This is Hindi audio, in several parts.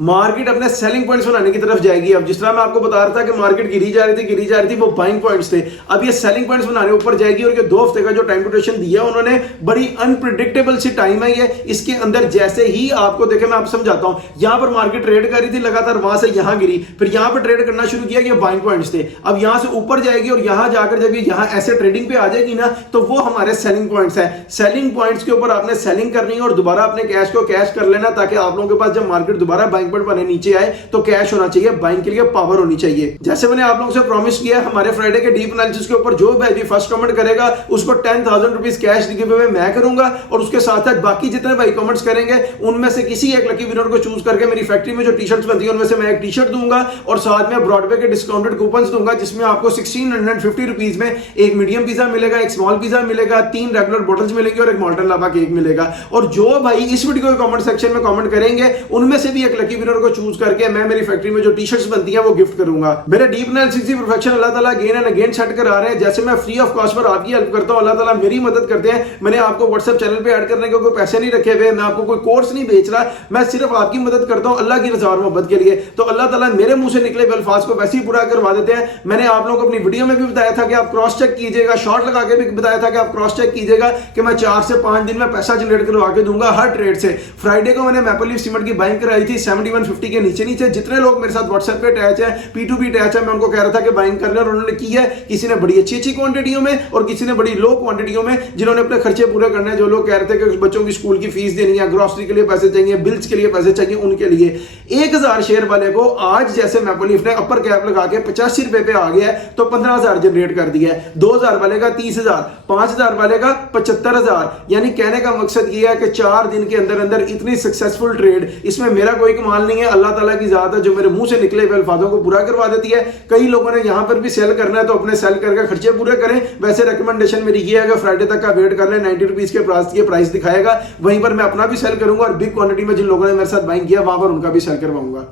मार्केट अपने सेलिंग पॉइंट्स बनाने की तरफ जाएगी। अब जिस तरह मैं आपको बता रहा था कि मार्केट गिरी जा रही थी, वो बाइंग पॉइंट्स थे। अब ये सेलिंग पॉइंट्स बनाने ऊपर जाएगी और ये 2 हफ्ते का जो टाइम ड्यूरेशन दिया उन्होंने, बड़ी अनप्रिडिक्टेबल सी टाइम है ये। इसके अंदर जैसे ही आपको देखे, मैं आपको समझाता हूं, यहां पर मार्केट ट्रेड कर रही थी लगातार, वहां से यहां गिरी, फिर यहां पर ट्रेड करना शुरू किया, ये बाइंग पॉइंट्स थे। अब यहां से ऊपर जाएगी और यहां जाकर जब ये यहां ऐसे ट्रेडिंग पे आ जाएगी ना, तो वो हमारे सेलिंग पॉइंट्स है। सेलिंग पॉइंट्स के ऊपर आपने सेलिंग करनी है और दोबारा अपने कैश को कैश कर लेना, ताकि आप लोगों के पास जब मार्केट दोबारा बाइंग पॉइंट बने नीचे आए तो कैश होना चाहिए, बाइंग के लिए पावर होनी चाहिए। जैसे मैंने आप लोगों से प्रॉमिस किया हमारे फ्राइडे के डीप एनालिसिस के ऊपर, जो भाई भी फर्स्ट कमेंट करेगा उसको 10,000 रुपीज कैश गिव अवे मैं करूंगा, और उसके साथ साथ बाकी जितने भाई कमेंट्स करेंगे उनमें से किसी एक लकी विनर को चूज करके मेरी फैक्ट्री में जो टी शर्ट्स बनती है उनमें से मैं एक टी शर्ट दूंगा, और साथ में ब्रॉडवे के डिस्काउंटेड कूपन दूंगा, जिसमें आपको 1650 रुपीज में एक मीडियम पिज्जा मिलेगा, एक स्मॉल पिज्जा मिलेगा, 3 रेगुलर बॉटल्स मिलेंगे और एक मॉल्टन लावा केक मिलेगा। और जो भाई इस वीडियो के कमेंट सेक्शन में कमेंट करेंगे उनमें से भी एक लकी विनर को चूज करके मैं मेरी फैक्ट्री में जो टी शर्ट्स बनती हैं वो गिफ्ट करूंगा। मेरे डीप एनालिसिस की परफेक्शन अल्लाह ताला अगेन एंड अगेन सेट करा रहे हैं। जैसे मैं फ्री ऑफ कॉस्ट पर आपकी हेल्प करता हूं, अल्लाह ताला मेरी मदद करते हैं। मैंने आपको व्हाट्सएप चैनल पे ऐड करने के कोई पैसे नहीं रखे हुए, मैं आपको कोई कोर्स नहीं बेच रहा, मैं सिर्फ आपकी मदद करता हूं अल्लाह की रज़ा और मोहब्बत के लिए। तो अल्लाह ताला मेरे मुंह से निकले हुए अल्फाज को वैसे ही पूरा करवा देते हैं। मैंने आप लोगों को अपनी वीडियो में भी बताया था कि आप क्रॉस चेक कीजिएगा, शॉर्ट लगा के भी बताया था कि आप क्रॉस चेक कीजिएगा कि मैं 4 से 5 दिन में पैसा जनरेट करवा के दूंगा हर ट्रेड से। फ्राइडे को मैंने मैपल लीफ सीमेंट की बाइंग कराई थी 7150 के नीचे। जितने लोग मेरे साथ व्हाट्सएप पे अटैच है, P2P अटैच है, मैं उनको कह रहा था कि बाइंग कर ले, और उन्होंने की है। किसी ने बड़ी अच्छी क्वांटिटियों में और किसी ने बड़ी लो क्वांटिटियों में, जिन्होंने अपने खर्चे पूरे करने हैं। जो लोग कह रहे थे कि बच्चों की स्कूल की फीस देनी है, ग्रोसरी के लिए पैसे चाहिए, बिल्स के लिए पैसे चाहिए, उनके लिए 1000 शेयर वाले को आज जैसे मैपल लीफ ने अपर कैप लगा के 85 रुपए पे आ गया है तो 15,000 जनरेट कर दिया है। 2000 वाले का 30,000, 5000 वाले का 75,000। यानी कहने का मकसद यह है कि 4 दिन के अंदर अंदर इतनी सक्सेसफुल ट्रेड, इसमें मेरा कोई कमाल नहीं है, अल्लाह ताला की जात है जो मेरे मुंह से निकले हुए अल्फाजों को पूरा करवा देती है। कई लोगों ने यहां पर भी सेल करना है तो अपने सेल करके खर्चे पूरे करें। वैसे रिकमेंडेशन मेरी ये है कि फ्राइडे तक का वेट कर ले, 90 रुपीज के प्राइस दिखाएगा, वहीं पर मैं अपना भी सेल करूंगा और बिग क्वांटिटी में जिन लोगों ने मेरे साथ बाइंग किया वहां पर उनका भी सेल करवाऊंगा।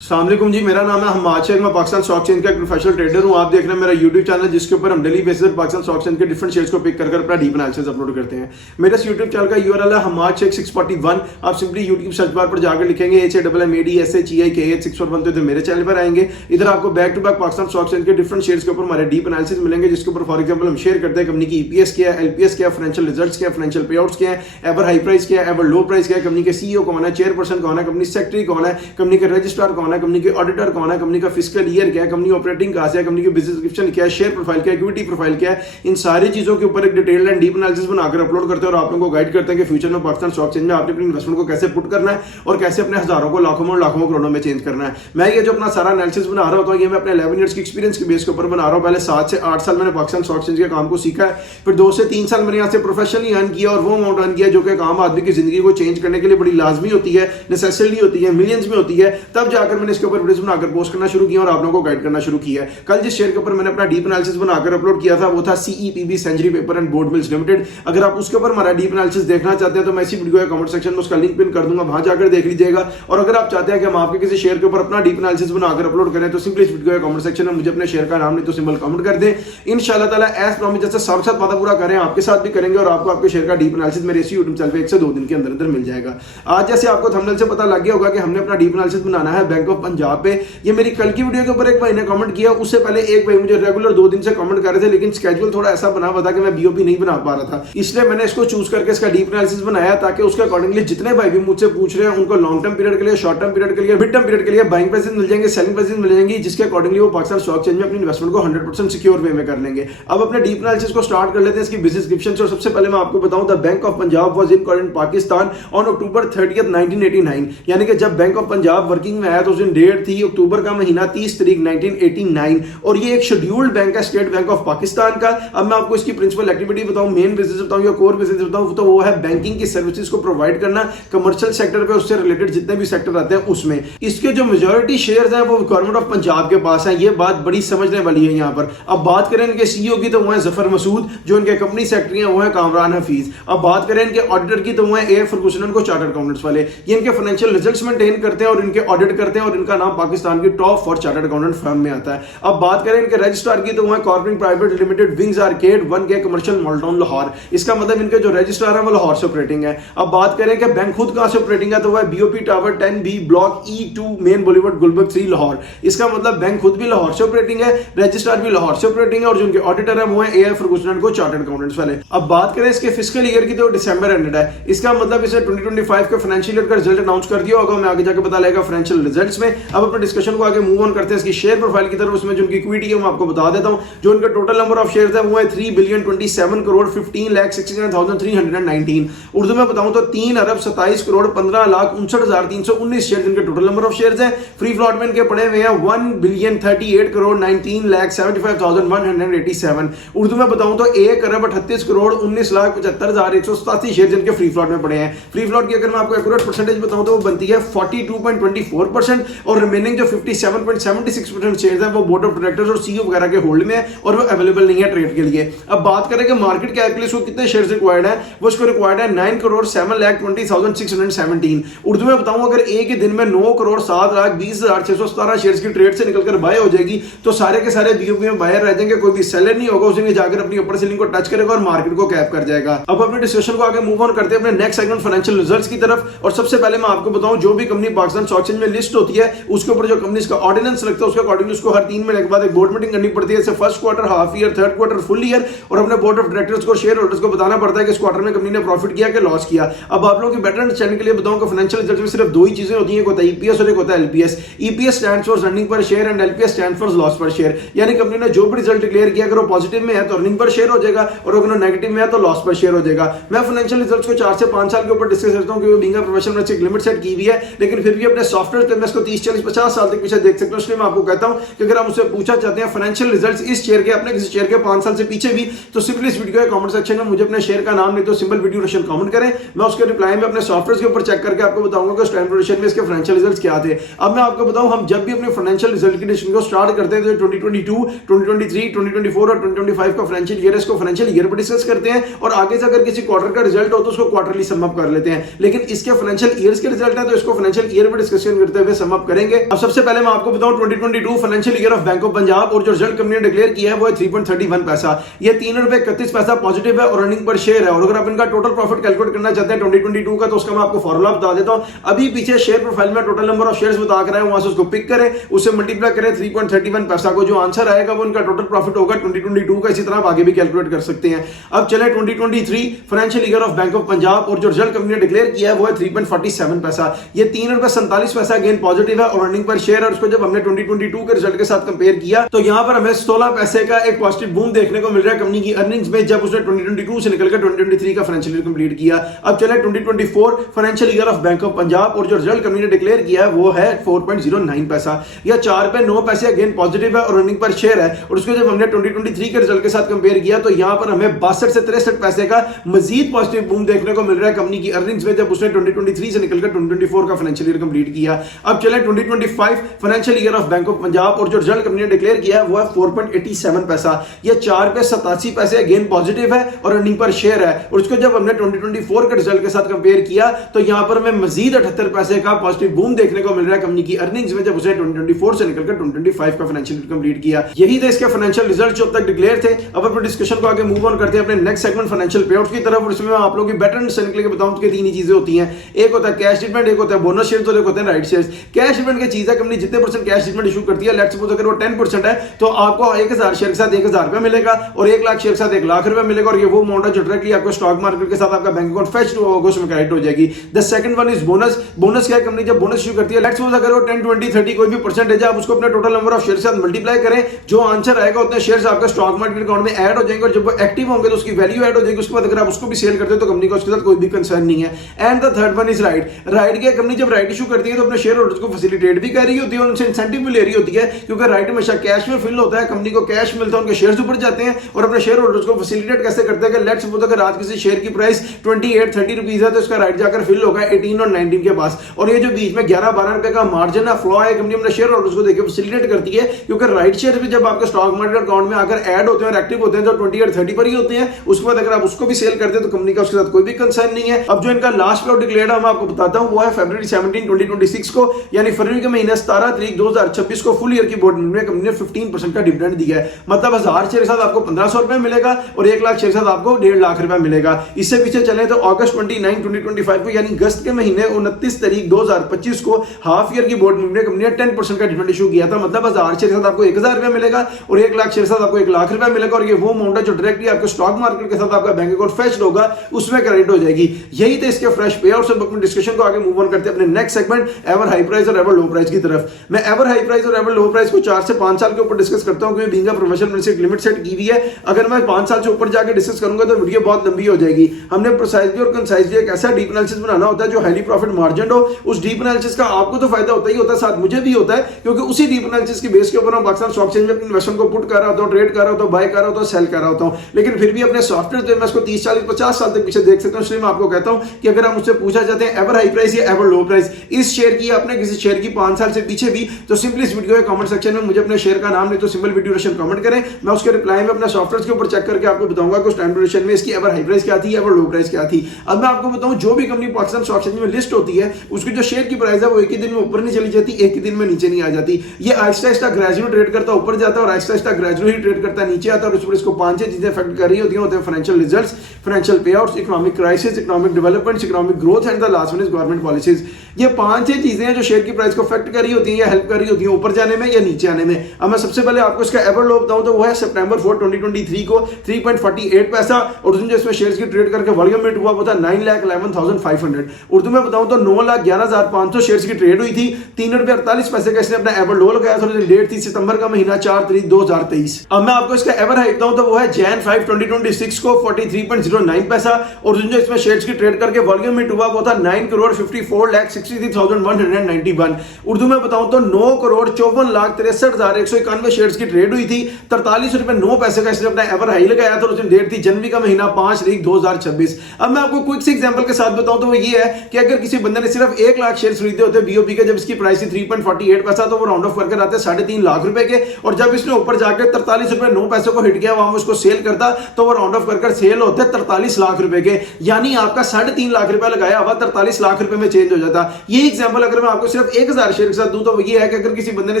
अस्सलाम वालेकुम जी, मेरा नाम है हम्माद शेख, मैं पाकिस्तान स्टॉक एक्सचेंज का एक प्रोफेशनल ट्रेडर हूं। आप देख रहे हैं मेरा यूट्यूब चैनल, जिसके ऊपर हम डेली बेसिस पर पाकिस्तान स्टॉक एक्सचेंज के डिफरेंट शेयर्स को पिक कर अपना डीप एनालिसिस अपलोड करते हैं। मेरे इस यूट्यूब चैनल का यूआरएल है हम्माद शेख 641। आप सिंपली यूट्यूब सर्च बार पर जाकर लिखेंगे HAMMADSHEIK641 तो मेरे चैनल पर आएंगे। इधर आपको back to back Pakistan stock exchange के डिफरेंट शेयर्स के ऊपर हमारे डीप एनालिसिस मिलेंगे, जिसके ऊपर फॉर एग्जांपल हम शेयर करते हैं कंपनी की EPS क्या है, LPS क्या है, फाइनेंशियल रिजल्ट्स क्या है, फाइनेंशियल पे आउट्स क्या है, एवर हाई प्राइस क्या है, एवर लो प्राइस क्या है, कंपनी के CEO कौन है, चेयरपर्सन कौन है, कंपनी सेक्रेटरी कौन है, कंपनी के रजिस्ट्रार कौन है, कंपनी के ऑडिटर कौन है, कंपनी का फिस्कल ईयर क्या है, कंपनी ऑपरेटिंग कहां से है, कंपनी की बिजनेस डिस्क्रिप्शन क्या है, शेयर प्रोफाइल क्या है, इक्विटी प्रोफाइल क्या है। इन सारी चीजों के ऊपर एक डिटेल्ड एंड डीप एनालिसिस बनाकर अपलोड करते हैं और आप लोगों को गाइड करते हैं कि फ्यूचर में पाकिस्तान स्टॉक एक्सचेंज में आपने अपनी इन्वेस्टमेंट को कैसे पुट करना है और कैसे अपने हजारों को लाखों में लाखों करोड़ों में चेंज करना है। मैं ये जो अपना सारा एनालिसिस बना रहा होता हूं, ये मैं अपने 11 ईयर्स की एक्सपीरियंस के बेस के ऊपर बना रहा हूं। पहले 7 से 8 साल मैंने पाकिस्तान स्टॉक एक्सचेंज के काम को सीखा है, फिर 2 से 3 साल मैंने यहाँ से प्रोफेशनली अर्न किया, और वो अमाउंट अर्न किया जो कि आम आदमी की जिंदगी को चेंज करने के लिए बड़ी लाजमी होती है, नेसेसरी होती है, मिलियंस में होती है। तब जाकर मैंने इसके ऊपर वीडियोस बनाकर पोस्ट करना शुरू किया और आप लोगों को गाइड करना शुरू किया है। कल जिस शेयर के ऊपर मैंने अपना डीप एनालिसिस बनाकर अपलोड किया था वो था CEPB century paper and board mills limited. अगर आप उसके ऊपर हमारा डीप एनालिसिस देखना चाहते हैं तो मैं इसी वीडियो के कमेंट सेक्शन में उसका लिंक पिन कर दूंगा, वहां जाकर देख लीजिएगा। और अगर आप चाहते हैं कि हम आपके किसी शेयर के ऊपर अपना डीप एनालिसिस बनाकर अपलोड करें तो सिंपली इस वीडियो के कमेंट सेक्शन में मुझे अपने शेयर का नाम नहीं तो सिंबल कमेंट कर दें। इंशाल्लाह ताला एज प्रॉमिस जैसे सब साथ वादा पूरा करें आपके साथ भी करेंगे और आपको आपके शेयर का डीप एनालिसिस मेरे इसी यूट्यूब चैनल पे 1 से 2 दिन के अंदर अंदर मिल जाएगा। आज जैसे आपको थंबनेल से पता लग गया होगा कि हमने अपना डीप एनालिसिस बनाना है बैंक ऑफ पंजाब पे। ये मेरी कल की वीडियो के ऊपर एक भाई ने कमेंट किया, उससे पहले एक भाई मुझे रेगुलर 2 दिन से कमेंट कर रहे थे, लेकिन स्केड्यूल थोड़ा ऐसा बना हुआ था कि मैं BOP नहीं बना पा रहा था, इसलिए मैंने इसको चूज करके इसका डीप एनालिसिस बनाया ताकि उसके अकॉर्डिंगली जितने भाई भी मुझसे पूछ रहे हैं उनको लॉन्ग टर्म पीरियड के लिए, शॉर्ट टर्म पीरियड के लिए, मिड टर्म पीरियड के लिए बाइंग प्राइसेस मिल जाएंगे, सेलिंग प्राइसेस मिल जाएंगी, जिसके अकॉर्डिंगली वो पाकिस्तान स्टॉक एक्सचेंज में अपनी इन्वेस्टमेंट को 100% सिक्योर वे में कर लेंगे। अब अपने डीप एनालिसिस को स्टार्ट कर लेते हैं इसकी बिजनेस डिस्क्रिप्शन से। और सबसे पहले मैं आपको बताऊं the bank of Punjab was incorporated in Pakistan on October 30, 1989। यानी कि जब बैंक ऑफ पंजाब वर्किंग में आया तो उस दिन डेट थी अक्टूबर का महीना 30 तारीख 1989, और ये एक शेड्यूल्ड बैंक है स्टेट बैंक ऑफ पाकिस्तान का। अब मैं आपको इसकी प्रिंसिपल एक्टिविटी बताऊं, मेन बिजनेस बताऊं या कोर बिजनेस बताऊं, तो वो है बैंकिंग की सर्विसेज को प्रोवाइड करना कमर्शियल सेक्टर पे, उससे रिलेटेड जितने भी सेक्टर आते हैं उसमें। इसके जो मेजॉरिटी शेयर्स हैं वो गवर्नमेंट ऑफ पंजाब के पास हैं, ये बात बड़ी समझने वाली है यहाँ पर। अब बात करें इनके CEO की तो वो है जफर मसूद, जो इनके कंपनी सेक्रेटरी हैं वो है कामरान हफीज। अब बात करें इनके ऑडिटर की तो वो है A. फर्गूसन को चार्टर्ड अकाउंटेंट्स वाले, ये इनके फाइनेंशियल रिजल्ट्स मेंटेन करते हैं और इनके ऑडिट करते हैं और इनका नाम पाकिस्तान की टॉप 4 चार्टर्ड अकाउंटेंट फर्म में आता है। अब बात करें इनके रजिस्ट्रार की तो वो है corporate private limited wings arcade 1K commercial mall town Lahore. इसका मतलब इनके जो रजिस्ट्रार है वो लाहौर से ऑपरेटिंग है। अब बात करें कि बैंक खुद कहां से ऑपरेटिंग है तो वह BOP tower 10B block E2 main boulevard Gulberg 3 Lahore. इसका मतलब बैंक खुद भी लाहौर से ऑपरेटिंग है, रजिस्ट्रार भी लाहौर से ऑपरेटिंग है और जो उनके ऑडिटर है वो है AIA फर्गूसन एंड को चार्टर्ड अकाउंटेंट्स वाले। अब बात करें इसके फिस्कल ईयर की तो दिसंबर एंडेड है। इसका मतलब इसे 2025 के फाइनेंशियल ईयर का रिजल्ट अनाउंस कर दिया होगा, मैं आगे जाकर बता लेगा फाइनेंशियल रिजल्ट्स में। अब अपने डिस्कशन को आगे मूव ऑन करते हैं इसकी शेयर प्रोफाइल की तरफ। उसमें जो उनकी इक्विटी है मैं आपको बता देता हूं। जो उनका टोटल नंबर ऑफ शेयर्स है वो है 3,027,15,69,319। उर्दू में बताऊं तो 3,27,15,59,319 शेयर इनके टोटल नंबर ऑफ शेयर्स हैं। फ्री फ्लोट में इनके पड़े हुए हैं 1,038,19,75,187। उर्दू में बताऊं तो 1,38,19,75,187 शेयर जिनके फ्री फ्लोट में पड़े हैं। फ्री फ्लोट की अगर मैं आपको एक्यूरेट परसेंटेज बताऊं तो वो बनती है 42.24% और रिमेनिंग जो 57.76% शेयर है वो बोर्ड ऑफ डायरेक्टर्स और CEO वगैरह के होल्ड में है और वो अवेलेबल नहीं है ट्रेड के लिए। अब बात करें कि मार्केट कैप के लिए इसको कितने शेयर रिक्वायर्ड है, वो इसको रिक्वायर्ड है 9,07,20,617। उर्दू में बताऊं अगर एक ही दिन में 9,07,20,617 शेयर की ट्रेड से निकलकर बाय हो जाएगी तो सारे के सारे BOP में बायर रह जाएंगे, कोई भी सेलर नहीं होगा, उसमें जाकर अपनी अपर सीलिंग को टच करेगा और मार्केट को कैप कर जाएगा। अब अपने डिस्कशन को आगे मूव ऑन करते हैं अपने नेक्स्ट सेगमेंट फाइनेंशियल रिजल्ट्स की तरफ। और सबसे पहले मैं आपको बताऊं जो भी कंपनी पाकिस्तान स्टॉक एक्सचेंज में लिस्ट होती है उसके ऊपर जो कंपनी का ऑर्डिनेंस लगता है उसके अकॉर्डिंगली उसको हर 3 महीने के बाद एक बोर्ड मीटिंग करनी पड़ती है, जैसे first quarter, half year, third quarter, full year, और अपने बोर्ड ऑफ डायरेक्टर्स को शेयर होल्डर्स को बताना पड़ता है कि इस क्वार्टर में कंपनी ने प्रॉफिट किया कि लॉस किया। अब आप लोगों की बेटर अंडरस्टैंडिंग के लिए बताऊं कि फाइनेंशियल रिजल्ट्स में सिर्फ दो ही चीजें होती हैं, एक होता है EPS और एक होता है LPS। EPS stands for earning per share and LPS stands for loss पर शेयर। यानी कंपनी ने जो भी रिजल्ट डिक्लेयर किया अगर वो पॉजिटिव में है तो अर्निंग पर शेयर हो जाएगा और अगर नेगेटिव में है तो लॉस पर शेयर हो जाएगा। मैं फाइनेंशियल रिजल्ट्स को 4 से 5 साल के ऊपर डिस्कस करता हूं क्योंकि बीइंग अ प्रोफेशनल मैंने एक लिमिट सेट की हुई है, लेकिन फिर भी अपने सॉफ्टवेयर पे मैं इसको 30, 40, 50 साल तक पीछे देख सकते हो। इसलिए मैं आपको कहता हूं कि अगर आप मुझसे पूछना चाहते हैं फाइनेंशियल रिजल्ट्स इस शेयर के अपने किसी शेयर के 5 साल से पीछे भी तो सिंपली इस वीडियो के कमेंट सेक्शन में मुझे अपने शेयर का नाम नहीं तो सिंपल वीडियो ड्यूरेशन कमेंट करें, मैं उसके रिप्लाई में अपने सॉफ्टवेयर के ऊपर चेक करके आपको बताऊंगा कि उस टाइम ड्यूरेशन में इसके फाइनेंशियल रिजल्ट्स क्या थे। अब मैं आपको बताऊं हम जब भी अपने फाइनेंशियल रिजल्ट की डिस्कशन को स्टार्ट करते हैं तो 2022, 2023, 2024 और 2025 का फाइनेंशियल ईयर है, इसको फाइनेंशियल ईयर पर डिस्कस करते हैं और आगे से अगर किसी क्वार्टर का रिजल्ट हो तो उसको क्वार्टरली सम अप कर लेते हैं। लेकिन इसके फाइनेंशियल ईयर्स के रिजल्ट है तो इसको फाइनेंशियल ईयर पर डिस्कशन करते हुए सम अप करेंगे। अब सबसे पहले मैं आपको बताऊं 2022 financial year of bank of Punjab और जो रिजल्ट कंपनी ने डिक्लेयर किया है वो है 3.31 पैसा। ये 3 रुपए 31 पैसा पॉजिटिव है और अर्निंग पर शेयर है। और अगर आप इनका टोटल प्रॉफिट कैलकुलेट करना चाहते हैं 2022 का तो उसका मैं आपको फॉर्मूला बता देता हूं। अभी पीछे शेयर प्रोफाइल में टोटल नंबर ऑफ शेयर्स बता कर आए वहां से उसको पिक करें, उससे मल्टीप्लाई करें 3.31 पैसा को, जो आंसर आएगा वो इनका टोटल प्रॉफिट होगा 2022 का। इसी तरह आप आगे भी कैलकुलेट कर सकते हैं। अब चले 2023 financial year of bank of Punjab और जो रिजल्ट कंपनी ने डिक्लेयर किया है वो है 3.47 पैसा। ये 3 रुपए 47 पैसा अगेन पॉजिटिव है और अर्निंग पर शेयर। और उसको जब हमने 2022 के रिजल्ट के साथ कंपेयर किया तो यहां पर हमें 16 पैसे का एक पॉजिटिव बूम देखने को मिल रहा है कंपनी की अर्निंग्स में जब उसने 2022 से निकलकर 2023 का फाइनेंशियल ईयर कंप्लीट किया। अब चले 2024 financial year of bank of Punjab और जो रिजल्ट कंपनी ने डिक्लेयर किया है वो है 4.09 पैसा। या 4 पे 9 पैसे अगेन पॉजिटिव है और अर्निंग पर शेयर है। और उसको जब हमने 2023 के रिजल्ट के साथ कंपेयर किया तो यहां पर हमें 62 से 63 पैसे का मजीद पॉजिटिव बूम देखने को मिल रहा है कंपनी की अर्निंग्स में जब उसने 2023 से निकलकर 2024 का फाइनेंशियल ईयर कंप्लीट किया। अब चले 2025 financial year of bank of Punjab और जो रिजल्ट कंपनी ने डिक्लेयर किया है वो है 4.87 पैसा। ये 4 पे 87 पैसे अगेन पॉजिटिव है और अर्निंग पर शेयर है। और उसको जब हमने 2024 के रिजल्ट के साथ कंपेयर किया तो यहां पर हमें मजीद 78 पैसे का पॉजिटिव बूम देखने को मिल रहा है कंपनी की अर्निंग्स में जब उसने 2024 से निकलकर 2025 का फाइनेंशियल ईयर कंप्लीट किया। यही थे इसके फाइनेंशियल रिजल्ट जो अब तक डिक्लेयर थे। अब अपने डिस्कशन को आगे मूव ऑन करते हैं अपने नेक्स्ट सेगमेंट फाइनेंशियल पेआउट्स की तरफ। और इसमें मैं आप लोगों की बेटर अंडरस्टैंडिंग के लिए बताऊं तो 3 ही चीजें होती हैं, एक होता है कैश स्टेटमेंट, एक होता है बोनस शेयर्स और एक होता है राइट शेयर्स। कैश स्टेटमेंट की चीज है कंपनी जितने परसेंट कैश स्टेटमेंट इशू करती है, लेट्स सपोज अगर वो 10% है तो आपको 1000 शेयर के साथ 1000 रुपए मिलेगा और 1 लाख शेयर के साथ 1 लाख रुपए मिलेगा। और ये वो अमाउंट है जो डायरेक्टली आपको स्टॉक मार्केट के साथ आपका बैंक अकाउंट फेच होगा उसमें क्रेडिट हो जाएगी। The second one is bonus. Bonus क्या है, कंपनी जब बोनस इशू करती है लेट्स सपोज अगर वो 10, 20, 30 कोई भी परसेंटेज है आप उसको अपने टोटल नंबर ऑफ शेयर के साथ मल्टीप्लाई करें, जो आंसर आएगा उतने शेयर्स आपके स्टॉक मार्केट अकाउंट में ऐड हो जाएंगे और जब वो एक्टिव होंगे तो उसकी वैल्यू ऐड हो जाएगी। उसके बाद अगर आप उसको भी सेल करते हो तो कंपनी को उसके साथ कोई भी कंसर्न नहीं है। And the third one is right. Right क्या, कंपनी जब राइट इशू करती है तो अपने शेयर होल्डर्स को फैसिलिटेट भी कर रही होती है और उनसे इंसेंटिव भी ले रही होती है, क्योंकि राइट हमेशा कैश में फिल होता है, कंपनी को कैश मिलता है, उनके शेयर्स ऊपर जाते हैं और अपने शेयर होल्डर्स को फैसिलिटेट कैसे करते हैं कि लेट्स सपोज अगर आज किसी शेयर की प्राइस 28, 30 रुपीस है तो इसका राइट जाकर फिल होगा 18 और 19 के पास। और ये जो बीच में 11, 12 रुपए का मार्जिन है, फ्लॉ है, कंपनी अपने शेयर होल्डर्स को देकर फैसिलिटेट करती है, क्योंकि राइट शेयर भी जब आपके स्टॉक मार्केट अकाउंट में आकर ऐड होते हैं और एक्टिव होते हैं तो 20 और 30 पर ही होते हैं। उसके बाद अगर आप उसको भी सेल करते हैं तो कंपनी का उसके साथ कोई भी कंसर्न नहीं है। अब जो इनका लास्ट पेआउट डिक्लेयर्ड है मैं आपको बताता हूं वो है फरवरी 17, 2026 को। यानी फरवरी के महीने 17 तारीख 2026 को फुल ईयर की बोर्ड मीटिंग में कंपनी ने 15% का डिविडेंड दिया है। मतलब 1000 शेयर के साथ आपको 1500 रुपए मिलेगा और 1 लाख शेयर के साथ आपको 1.5 लाख रुपए मिलेगा। इससे पीछे चले तो अगस्त 29 2025 को यानी अगस्त के महीने 29 तारीख 2025 को हाफ ईयर की बोर्ड मीटिंग में कंपनी ने 10% का डिविडेंड इशू किया था। मतलब 1000 शेयर के साथ आपको 1000 रुपए मिलेगा और 1 लाख शेयर के साथ आपको 1 लाख रुपए मिलेगा और ये वो अमाउंट है जो डायरेक्टली आपको स्टॉक मार्केट के साथ आपका बैंक अकाउंट फेच होगा उसमें क्रेडिट हो जाएगी। यही थे इसके फ्रेश पे आउट्स। अब अपने डिस्कशन को आगे मूव ऑन करते हैं अपने next segment ever high price और एवर लो प्राइस की तरफ। मैं एवर हाई प्राइस और एवर लो प्राइस को 4 से 5 साल के ऊपर डिस्कस करता हूं क्योंकि being a professional limit set की हुई है। अगर मैं 5 साल से ऊपर जाके डिस्कस करूंगा तो वीडियो बहुत लंबी हो जाएगी। हमने प्रिसाइजली और कंसाइजली एक ऐसा डीप एनालिसिस बनाना होता है जो हाईली प्रॉफिट मार्जिन हो। उस डीप एनालिसिस का आपको तो फायदा होता ही होता है, साथ मुझे भी होता है क्योंकि उसी डीप एनालिसिस की बेस के ऊपर मैं पाकिस्तान स्टॉक एक्सचेंज में अपने इन्वेस्टमेंट को पुट कर रहा होता हूं, ट्रेड कर रहा होता हूं, बाय कर रहा होता हूं, सेल कर रहा होता हूं। लेकिन फिर भी अपने सॉफ्टवेयर तो मैं इसको 30 40 50 साल तक पीछे देख सकता हूं। इसलिए मैं आपको कहता हूं कि अगर आप मुझसे पूछा जाते हैं एवर हाई प्राइस या एवर लो प्राइस इस शेयर की, आपने किसी शेयर की 5 साल से पीछे भी, तो सिंपली इस वीडियो के कमेंट सेक्शन में मुझे अपने शेयर का नाम नहीं तो सिंपल वीडियो ड्यूरेशन कमेंट करें। मैं उसके रिप्लाई में अपने सॉफ्टवेयर के ऊपर चेक करके आपको बताऊंगा कि उस टाइम ड्यूरेशन में इसकी एवर हाई प्राइस क्या थी, एवर लो प्राइस क्या थी। अब मैं आपको बताऊं जो भी कंपनी पाकिस्तान स्टॉक एक्सचेंज में लिस्ट होती है उसकी जो शेयर की प्राइस है वो एक ही दिन में ऊपर नहीं चली जाती, एक ही दिन में नीचे नहीं आ जाती। ये आहिस्ता आहिस्ता ग्रेजुअली ट्रेड करता ऊपर जाता है और आहिस्ता आहिस्ता ग्रेजुअली ट्रेड करता नीचे आता है और उस पर इसको 5-6 चीजें अफेक्ट कर रही होती हैं फाइनेंशियल रिजल्ट्स, फाइनेंशियल पे outs, economic crisis, economic development, economic growth and the last one is government policies. ये 5-6 चीजें हैं जो शेयर की प्राइस को अफेक्ट कर रही होती हैं या हेल्प कर रही होती हैं ऊपर जाने में या नीचे आने में। अब मैं सबसे पहले आपको इसका एवर लो बताऊं तो वो है सितंबर 4 2023 को 3.48 पैसा और उसमें जो इसमें शेयर्स की ट्रेड करके वॉल्यूम में हुआ वो था 9,11,500। उर्दू में बताऊं तो 9,11,500 शेयर्स की ट्रेड हुई थी। 3 रुपए 48 पैसे का इसने अपना एवर लो लगाया था। डेट थी सितंबर का महीना 4 तारीख 2023। अब मैं आपको इसका एवर हाई बताऊं तो वो है Jan 5 2026 को 43.09 पैसा और जो इसमें शेयर्स की ट्रेड करके वॉल्यूम में हुआ वो था 9,54,63,191। उर्दू में बताऊं तो 9,54,63,191 शेयर्स की ट्रेड हुई थी। 43 रुपए 9 पैसे का इसने अपना एवर हाई लगाया था और उसमें डेट थी जनवरी का महीना 5 तारीख 2026। अब मैं आपको क्विक से एग्जांपल के साथ बताऊं तो वो ये है कि अगर किसी बंदे ने सिर्फ 1 लाख शेयर खरीदे होते बीओपी के, जब इसकी प्राइस थी 3.48 पैसा तो वो राउंड ऑफ करके आते 3.5 लाख रुपए के और जब इसने ऊपर जाकर 43 रुपए 9 पैसे को हिट किया वहां उसको सेल करता तो वो राउंड ऑफ कर सेल होते 43 लाख रुपए के। यानी आपका 3.5 लाख रुपए लगाया हुआ 43 लाख रुपए में चेंज हो जाता। ये एग्जांपल अगर मैं आपको सिर्फ 1000 शेयर के साथ दूं तो वो ये है कि अगर किसी बंदे ने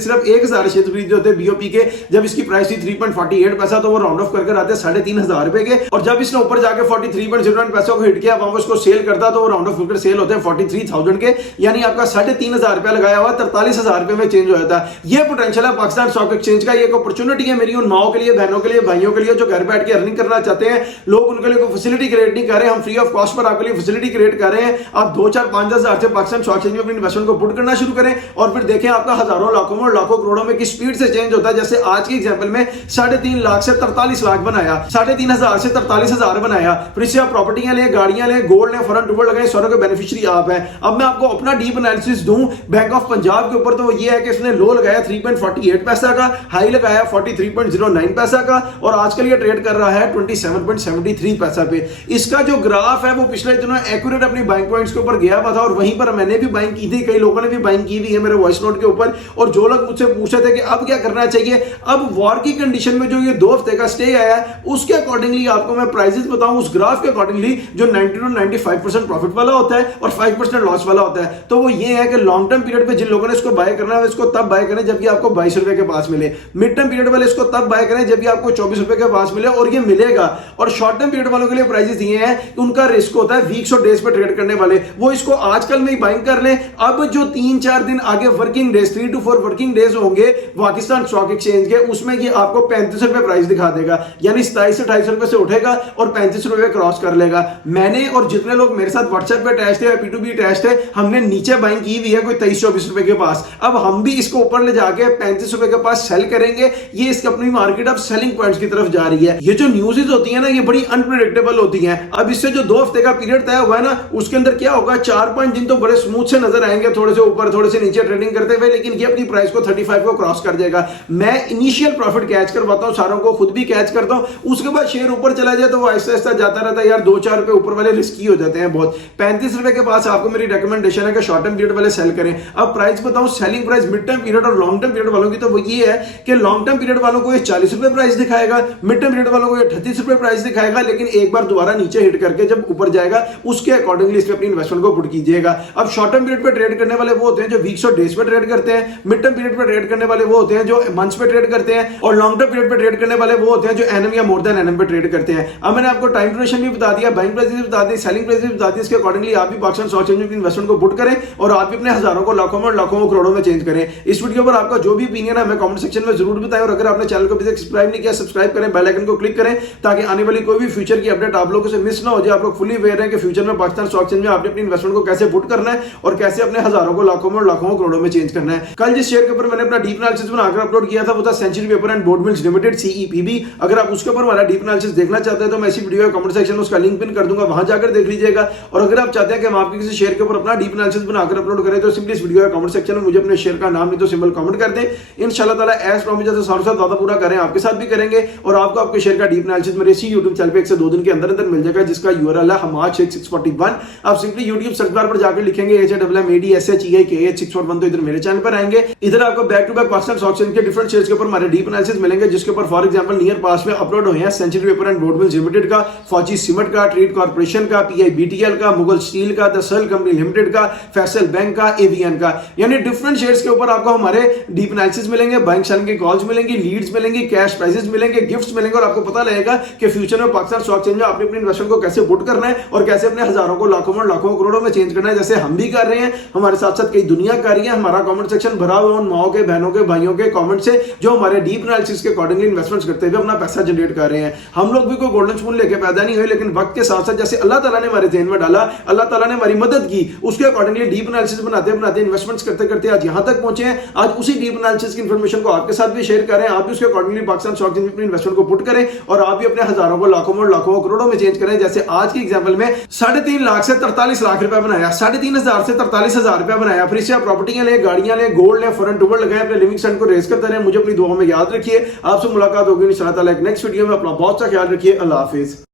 सिर्फ 1000 शेयर खरीदे होते बीओपी के, जब इसकी प्राइस थी 3.48 पैसा तो वो राउंड ऑफ कर आते 3,500 रुपए के और जब इसने ऊपर जाकर 43.09 पैसों को हिट किया वहां उसको सेल करता तो वो राउंड ऑफ कर सेल होते हैं 43,000 के। यानी आपका 3,500 रुपए लगाया हुआ 43,000 रुपए में चेंज हो जाता है। ये पोटेंशियल है पाकिस्तान स्टॉक एक्सचेंज का। ये एक अपॉर्चुनिटी है मेरी उन माओ के लिए, बहनों के लिए, भाइयों के लिए जो घर बैठ के अर्निंग करना चाहते हैं। लोग उनके लिए कोई फैसिलिटी क्रिएट नहीं कर रहे, हम फ्री ऑफ कॉस्ट पर आपके लिए फैसिलिटी क्रिएट कर रहे हैं। आप 2 4 5 10 हज़ार से पाकिस्तान स्टॉक एक्सचेंज में अपनी इन्वेस्टमेंट को पुट करना शुरू करें और फिर देखें आपका हजारों लाखों में लाखों करोड़ों में किस स्पीड से चेंज होता है। जैसे आज के एग्जांपल में 3.5 लाख से 43 लाख बनाया, 3,500 से 43,000 बनाया। फिर इससे आप प्रॉपर्टियां ले, गाड़ियां ले, गोल्ड ले, फॉरेन टूबल लगाए, सारों के बेनिफिशियरी आप हैं। अब मैं आपको अपना डीप एनालिसिस दूं बैंक ऑफ पंजाब के ऊपर तो वो ये है कि इसने लो लगाया 3.48 पैसा का, हाई लगाया 43.09 पैसा का और आजकल ये ट्रेड कर रहा है 27.73 पैसा पे। इसका जो ग्राफ है वो पिछले दिनों एक्यूरेट अपनी बाइंग पॉइंट्स के ऊपर गया हुआ था और वहीं पर मैंने भी बाइंग की थी, कई लोगों ने भी बाइंग की हुई है मेरे वॉइस नोट के ऊपर। और जो लोग मुझसे पूछ रहे थे कि अब क्या करना चाहिए, अब वॉर की कंडीशन में जो ये 2 हफ्ते का स्टे आया है उसके अकॉर्डिंगली आपको मैं प्राइसेस बताऊं उस ग्राफ के अकॉर्डिंगली जो 90 to 95% प्रॉफिट वाला होता है और 5% लॉस वाला होता है। तो वो ये है कि लॉन्ग टर्म पीरियड पे जिन लोगों ने इसको बाय करना है इसको तब बाय करें जबकि आपको 22 रुपए के पास मिले। मिड टर्म पीरियड वाले इसको तब बाय करें जब आपको 24 रुपए के पास मिले और ये मिलेगा। और शॉर्ट टर्म पीरियड वालों के लिए प्राइसेस ये हैं कि उनका रिस्क होता है वीक्स और डेज पे ट्रेड करने वाले, वो इसको आजकल में ही बाइंग कर लें। अब जो 3-4 दिन आगे working days 3 to 4 working days होंगे पाकिस्तान स्टॉक एक्सचेंज के, उसमें ये आपको 35 रुपए प्राइस दिखा देगा। यानी 27 से 28 रुपए से उठेगा और 35 रुपए क्रॉस कर लेगा। मैंने और जितने लोग मेरे साथ व्हाट्सएप पे अटैच थे या P2P अटैच थे, हमने नीचे बाइंग की भी है कोई 23-24 रुपए के पास। अब हम भी इसको ऊपर ले जाके 35 रुपए के पास सेल करेंगे। ये इसकी अपनी मार्केट अब सेलिंग पॉइंट्स की तरफ जा रही है। ये जो न्यूज़ होती है ना ये बड़ी अनप्रेडिक्टेबल होती हैं। अब इससे जो 2 हफ्ते का पीरियड तय हुआ है ना उसके अंदर क्या होगा, 4-5 दिन तो बड़े स्मूथ से नजर आएंगे, थोड़े से ऊपर थोड़े से नीचे ट्रेडिंग करते हुए, लेकिन ये अपनी प्राइस को 35 को क्रॉस कर जाएगा। मैं इनिशियल प्रॉफिट कैच करवाता हूं, सारों को खुद भी कैच करता हूं। उसके बाद शेयर ऊपर चला जाए तो वो आहिस्ता आहिस्ता जाता रहता है। यार 2-4 रुपए ऊपर वाले रिस्की हो जाते हैं बहुत। 35 रुपए के पास आपको मेरी रिकमेंडेशन है कि शॉर्ट टर्म पीरियड वाले सेल करें। अब प्राइस बताऊं, selling price mid term period और लॉन्ग टर्म पीरियड वालों की तो वो ये है कि लॉन्ग टर्म पीरियड वालों को ये 40 रुपए प्राइस दिखाएगा, मिड टर्म पीरियड वालों को ये 38 रुपए प्राइस दिखाएगा, लेकिन एक बार दोबारा नीचे हिट करके जब ऊपर जाएगा उसके अकॉर्डिंगली इसमें अपनी इन्वेस्टमेंट को पुट कीजिएगा। अब शॉर्ट टर्म पीरियड पे ट्रेड करने वाले वो होते हैं जो वीक्स और डेज पे ट्रेड करते हैं, मिड टर्म पीरियड पे ट्रेड करने वाले वो होते हैं जो मंथ्स पे ट्रेड करते हैं, और लॉन्ग टर्म पीरियड पे ट्रेड करने वाले वो होते हैं जो एनएम या मोर देन एनएम पे ट्रेड करते हैं। अब मैंने आपको टाइम ड्यूरेशन भी बता दिया, बाइंग प्राइस भी बता दी, सेलिंग प्राइस भी बता दी। इसके अकॉर्डिंगली आप भी पाकिस्तान स्टॉक एक्सचेंज में इन्वेस्टमेंट को पुट करें और आप भी अपने हजारों को, लाखों में और लाखों को, करोड़ों में चेंज करें। इस वीडियो पर आपका जो भी ओपिनियन है हमें कमेंट सेक्शन में जरूर बताएं, और अगर आपने चैनल को अभी तक सब्सक्राइब नहीं किया, सब्सक्राइब करें, बेल आइकन को क्लिक करें, ताकि आने वाली कोई भी फ्यूचर की अपडेट आप लोगों से मिस ना हो जाए। आप लोग फुली अवेयर हैं कि फ्यूचर में पाकिस्तान स्टॉक एक्सचेंज में आपने अपनी इन्वेस्टमेंट को कैसे पुट करना है और कैसे अपने हजारों को, लाखों में और लाखों को, करोड़ों में चेंज करना है। कल जिस शेयर के ऊपर मैंने अपना डीप एनालिसिस बनाकर अपलोड किया था वो था century paper and board mills limited, CEPB। अगर आप उसके ऊपर हमारा डीप एनालिसिस देखना चाहते हैं तो मैं इसी वीडियो के कमेंट सेक्शन में उसका लिंक पिन कर दूंगा, वहां जाकर देख लीजिएगा। और अगर आप चाहते हैं कि हम आपके किसी शेयर के ऊपर अपना डीप एनालिसिस बनाकर अपलोड करें तो सिंपली इस वीडियो के कमेंट सेक्शन में मुझे अपने शेयर का नाम नहीं तो सिंबल कमेंट कर दें। इंशाल्लाह ताला एज प्रॉमिस जैसे सालों से ज्यादा पूरा करें आपके साथ भी करेंगे, और आपको आपके शेयर का डीप एनालिसिस मेरे इसी YouTube चैनल पे 1 से 2 दिन के अंदर अंदर मिल जाएगा, जिसका URL है हमाद शेख 641। आप सिंपली YouTube सर्च बार पर जाकर लिखेंगे HAMMADSHEIKH641 तो इधर मेरे चैनल पर आएंगे। इधर आपको back to back Pakistan stock exchange के डिफरेंट शेयर्स के ऊपर हमारे डीप एनालिसिस मिलेंगे, जिसके ऊपर फॉर एग्जांपल नियर पास में अपलोड हुए हैं century paper and board mills limited का, फौजी सीमेंट का, ट्रेड कॉर्पोरेशन का, PIBTL का, मुगल स्टील का, द सल कंपनी लिमिटेड का, फैसल बैंक का, AVN का, यानी डिफरेंट शेयर्स के ऊपर आपको हमारे डीप एनालिसिस मिलेंगे, बाइंग सेलिंग की कॉल्स मिलेंगी, लीड्स मिलेंगी, कैश प्राइसेस मिलेंगे, गिफ्ट्स मिलेंगे, और आपको पता लगेगा कि फ्यूचर में पाकिस्तान स्टॉक एक्सचेंज में आपने अपनी इन्वेस्टमेंट को कैसे पुट करना है और कैसे अपने हजारों को, लाखों में, लाखों करोड़ों में चेंज करना है, जैसे हम भी कर रहे हैं। हमारे साथ साथ कई दुनिया कर रही है। हमारा कमेंट सेक्शन भरा हुआ उन माओ के, बहनों के, भाइयों के कमेंट से जो हमारे डीप एनालिसिस के अकॉर्डिंगली इन्वेस्टमेंट्स करते हुए अपना पैसा जनरेट कर रहे हैं। हम लोग भी कोई गोल्डन स्पून लेके पैदा नहीं हुए, लेकिन वक्त के साथ साथ जैसे अल्लाह ताला ने हमारे ज़हन में डाला, अल्लाह ताला ने हमारी मदद की, उसके अकॉर्डिंगली डीप एनालिसिस बनाते बनाते इन्वेस्टमेंट्स करते करते आज यहां तक पहुंचे हैं। आज उसी डीप एनालिसिस की इंफॉर्मेशन को आपके साथ भी शेयर कर रहे हैं। आप भी उसके अकॉर्डिंगली पाकिस्तान स्टॉक एक्सचेंज में अपनी इन्वेस्टमेंट को पुट करें और आप भी अपने हजारों को, लाखों में, लाखों करोड़ों में चेंज करें। जैसे आज की एग्जांपल में 3.5 लाख से 43 लाख रुपया बनाया, 3,500 से 43,000 रुपया बनाया, फिर इससे आप प्रॉपर्टियां ले, गाड़ियां ले, गोल्ड ले, फॉरेन टूबर लगाए, अपने लिविंग स्टैंडर्ड को रेज करते रहे। मुझे अपनी दुआओं में याद रखिए। आपसे मुलाकात होगी इंशाअल्लाह ताला एक नेक्स्ट वीडियो में। अपना बहुत सा ख्याल रखिए। अल्लाह हाफिज।